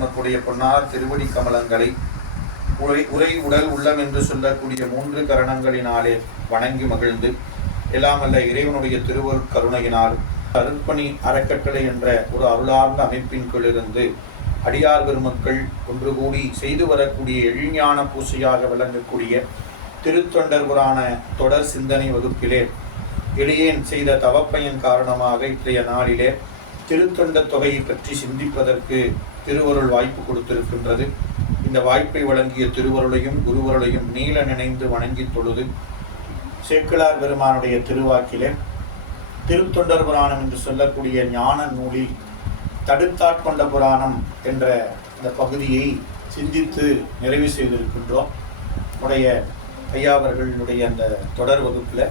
நம்முடைய பொன்னார் திருவடி கமலங்களை உரை உடல் உள்ளம் என்று சொல்லக்கூடிய மூன்று கரணங்களினாலே வணங்கி மகிழ்ந்து எல்லாமல்ல இறைவனுடைய திருவருட் கருணையினால் அருட்பணி அறக்கட்டளை என்ற ஒரு அருளார்ந்த அமைப்பின் கீழிருந்து அடியார் பெருமக்கள் ஒன்று கூடி செய்து வரக்கூடிய எழிஞான பூசையாக விளங்கக்கூடிய திருத்தொண்டர் புராண தொடர் சிந்தனை வகுப்பிலே எளியேன் செய்த தவப்பயன் காரணமாக இன்றைய நாளிலே திருத்தொண்ட தொகையை பற்றி சிந்திப்பதற்கு திருவருள் வாய்ப்பு கொடுத்திருக்கின்றது. இந்த வாய்ப்பை வழங்கிய திருவருளையும் குருவருளையும் நீல நினைந்து வணங்கி தொழுது சேக்கிழார் பெருமானுடைய திருவாக்கிலே திருத்தொண்டர் புராணம் என்று சொல்லக்கூடிய ஞான நூலில் தடுத்தாட்கொண்ட புராணம் என்ற இந்த பகுதியை சிந்தித்து நிறைவு செய்திருக்கின்றோம். உடைய ஐயா அவர்களுடைய அந்த தொடர் வகுப்பில்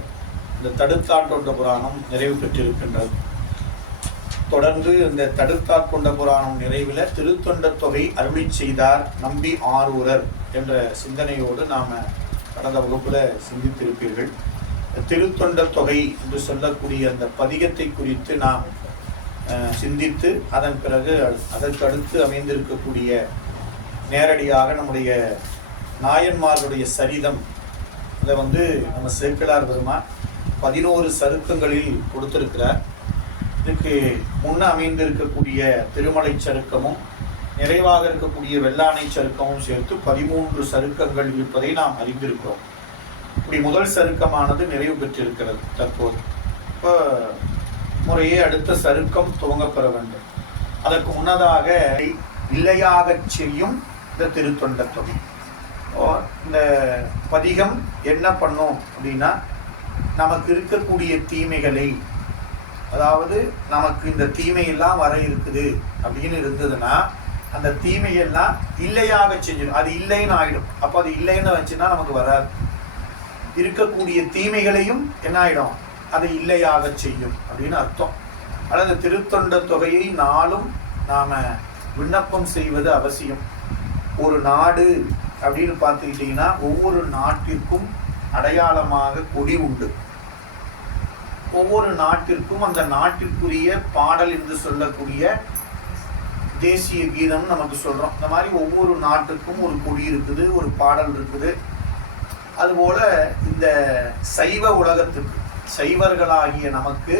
இந்த தடுத்தாட்கொண்ட புராணம் நிறைவு பெற்றிருக்கின்றது. தொடர்ந்து இந்த தடுத்தாட்கொண்ட புராணம் நிறைவில் திருத்தொண்ட தொகை அருளி செய்தார் நம்பி ஆரூரர் என்ற சிந்தனையோடு நாம் கடந்த வகுப்பில் சிந்தித்திருப்பீர்கள். திருத்தொண்ட தொகை என்று சொல்லக்கூடிய அந்த பதிகத்தை குறித்து நாம் சிந்தித்து அதன் பிறகு அதற்கு அடுத்து அமைந்திருக்கக்கூடிய நேரடியாக நம்முடைய நாயன்மார்களுடைய சரிதம் அதை நம்ம சேக்கிழார் பெருமான் 11 சருக்கங்களில் கொடுத்திருக்கிறார். இதுக்கு முன்ன அமைந்திருக்கக்கூடிய திருமலை சருக்கமும் நிறைவாக இருக்கக்கூடிய வெள்ளானை சருக்கமும் சேர்த்து 13 சருக்கங்கள் இருப்பதை நாம் அறிந்திருக்கிறோம். இப்படி முதல் சருக்கமானது நிறைவு பெற்றிருக்கிறது. தற்போது இப்போ முறையே அடுத்த சருக்கம் துவங்கப்பெற வேண்டும். அதற்கு முன்னதாக இல்லையாக செய்யும் இந்த திருத்தொண்ட தொகை. இந்த பதிகம் என்ன பண்ணும் அப்படின்னா, நமக்கு இருக்கக்கூடிய தீமைகளை, அதாவது நமக்கு இந்த தீமையெல்லாம் வர இருக்குது அப்படின்னு இருந்ததுன்னா அந்த தீமையெல்லாம் இல்லையாக செஞ்சிடும். அது இல்லைன்னு ஆகிடும். அப்போ அது இல்லைன்னு வச்சுன்னா நமக்கு வராது. இருக்கக்கூடிய தீமைகளையும் என்ன ஆகிடும், அதை இல்லையாக செய்யும் அப்படின்னு அர்த்தம். அல்லது திருத்தொண்ட தொகையை நாளும் நாம் விண்ணப்பம் செய்வது அவசியம். ஒரு நாடு அப்படின்னு பார்த்துக்கிட்டிங்கன்னா ஒவ்வொரு நாட்டிற்கும் அடையாளமாக கொடி உண்டு. ஒவ்வொரு நாட்டிற்கும் அந்த நாட்டிற்குரிய பாடல் என்று சொல்லக்கூடிய தேசிய கீதம் நமக்கு சொல்கிறோம். இந்த மாதிரி ஒவ்வொரு நாட்டுக்கும் ஒரு கொடி இருக்குது, ஒரு பாடல் இருக்குது. அதுபோல் இந்த சைவ உலகத்துக்கு, சைவர்களாகிய நமக்கு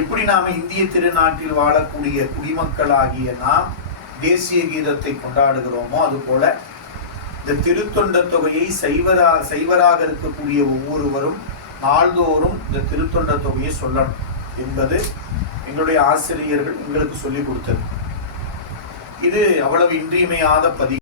எப்படி நாம் இந்திய திருநாட்டில் வாழக்கூடிய குடிமக்களாகிய நாம் தேசிய கீதத்தை கொண்டாடுகிறோமோ அதுபோல் இந்த திருத்தொண்ட தொகையை சைவராக இருக்கக்கூடிய ஒவ்வொருவரும் நாள்தோறும் இந்த திருத்தொண்ட தொகையை சொல்லணும் என்பது எங்களுடைய ஆசிரியர்கள் எங்களுக்கு சொல்லிக் கொடுத்தது. இது அவ்வளவு இன்றியமையாத பதிவு.